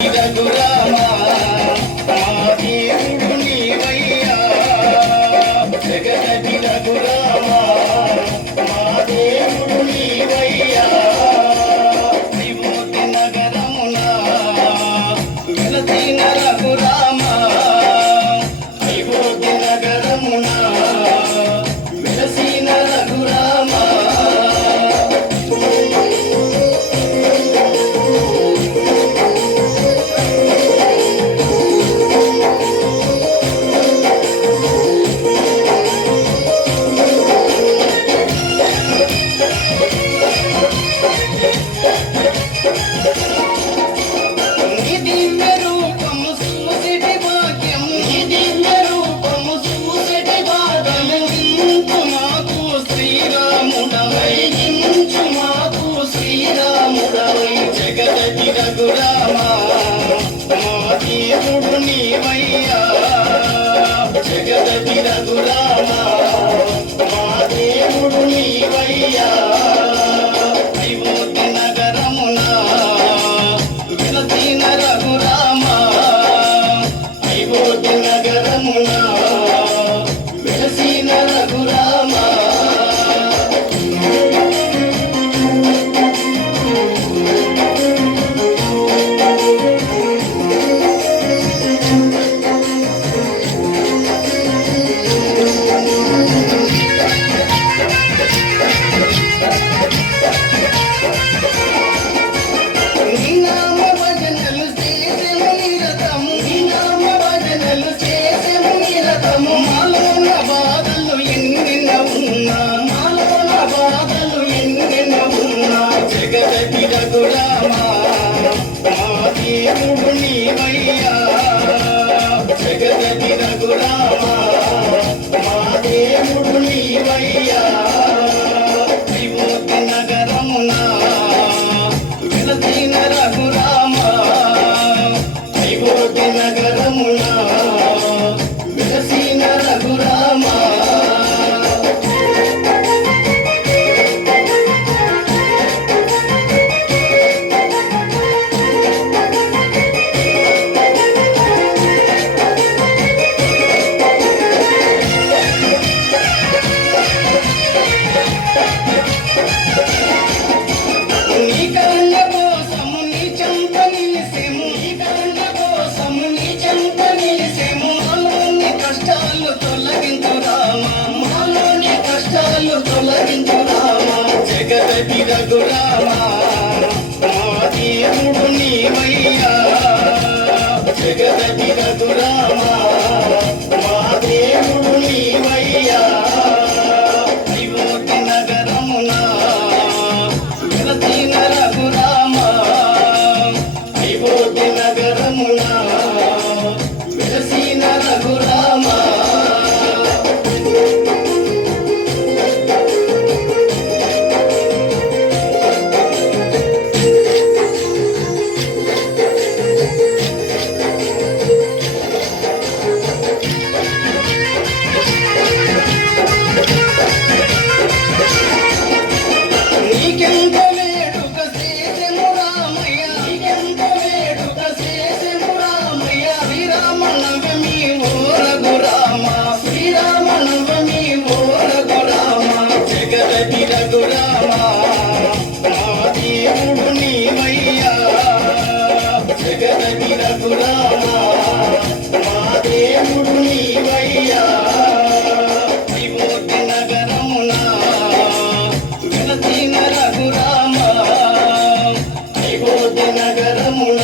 రఘురామా మా దేవుడు నీవయ్యా జగదపి రఘురామా మా దేవుడు నీవయ్యా విమోతి నగరమున వెలసిన రఘురామా విమోతి నగరమున వెలసిన రఘురామా జగదపి రఘురామా మా దేవుడు నీవయ్యా జగదపి రఘురామా మా దేవుడు నీవయ్యా విమోతి నగరమున వెలసిన రఘురామా విమోతి నగరమున వెలసిన రఘురామా జగదపి రఘురామా మా దేవుడు నీవయ్యా జగదపి రఘురామా మా దేవుడు నీవయ్యా విమోతి నగరమున వెలసిన రఘురామా విమోతి నగరమున వెలసిన రఘురామా జగదపి రఘురామా మా దేవుడు నీవయ్యా జగదపి రఘురామా మా దేవుడు నీవయ్యా విమోతి నగరమున వెలసిన రఘురామా విమోతి నగరమున వెలసిన రఘురామా జగదపి రఘురామా మా దేవుడు నీవయ్యా జగదపి రఘురామా మా దేవుడు నీవయ్యా విమోతి నగరమున వెలసిన రఘురామా విమోతి నగరమున